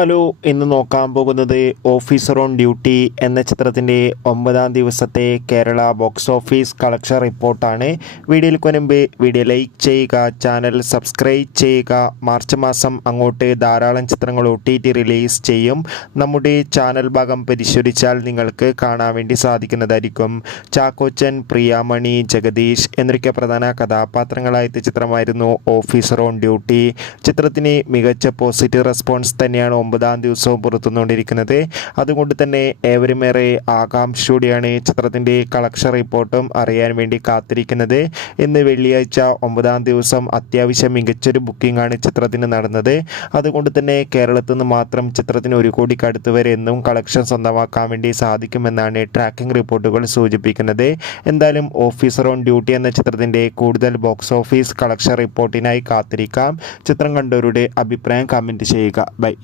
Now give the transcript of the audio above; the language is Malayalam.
ഹലോ, ഇന്ന് നോക്കാൻ പോകുന്നത് ഓഫീസർ ഓൺ ഡ്യൂട്ടി എന്ന ചിത്രത്തിൻ്റെ 9-ാം ദിവസത്തെ കേരള ബോക്സ് ഓഫീസ് കളക്ഷൻ റിപ്പോർട്ടാണ്. വീഡിയോയിൽ മുൻപ് വീഡിയോ ലൈക്ക് ചെയ്യുക, ചാനൽ സബ്സ്ക്രൈബ് ചെയ്യുക. മാർച്ച് മാസം അങ്ങോട്ട് ധാരാളം ചിത്രങ്ങൾ OTT റിലീസ് ചെയ്യും. നമ്മുടെ ചാനൽ ഭാഗം പരിശോധിച്ചാൽ നിങ്ങൾക്ക് കാണാൻ വേണ്ടി സാധിക്കുന്നതായിരിക്കും. ചാക്കോച്ചൻ, പ്രിയാമണി, ജഗദീഷ് എന്നൊക്കെ പ്രധാന കഥാപാത്രങ്ങളായ ചിത്രമായിരുന്നു ഓഫീസർ ഓൺ ഡ്യൂട്ടി. ചിത്രത്തിന് മികച്ച പോസിറ്റീവ് റെസ്പോൺസ് തന്നെയാണ് 9-ാം ദിവസവും പുറത്തുകൊണ്ടിരിക്കുന്നത്. അതുകൊണ്ട് തന്നെ ഏവരുമേറെ ആകാംക്ഷയോടെയാണ് ചിത്രത്തിൻ്റെ കളക്ഷൻ റിപ്പോർട്ടും അറിയാൻ വേണ്ടി കാത്തിരിക്കുന്നത്. ഇന്ന് വെള്ളിയാഴ്ച 9-ാം ദിവസം അത്യാവശ്യം മികച്ചൊരു ബുക്കിംഗ് ആണ് ചിത്രത്തിന് നടന്നത്. അതുകൊണ്ട് തന്നെ കേരളത്തിൽ നിന്ന് മാത്രം ചിത്രത്തിന് 1 കോടിക്ക് അടുത്ത് വരെ എന്നും കളക്ഷൻ സ്വന്തമാക്കാൻ വേണ്ടി സാധിക്കുമെന്നാണ് ട്രാക്കിംഗ് റിപ്പോർട്ടുകൾ സൂചിപ്പിക്കുന്നത്. എന്തായാലും ഓഫീസർ ഓൺ ഡ്യൂട്ടി എന്ന ചിത്രത്തിൻ്റെ കൂടുതൽ ബോക്സ് ഓഫീസ് കളക്ഷൻ റിപ്പോർട്ടിനായി കാത്തിരിക്കാം. ചിത്രം കണ്ടവരുടെ അഭിപ്രായം കമൻറ്റ് ചെയ്യുക. ബൈ.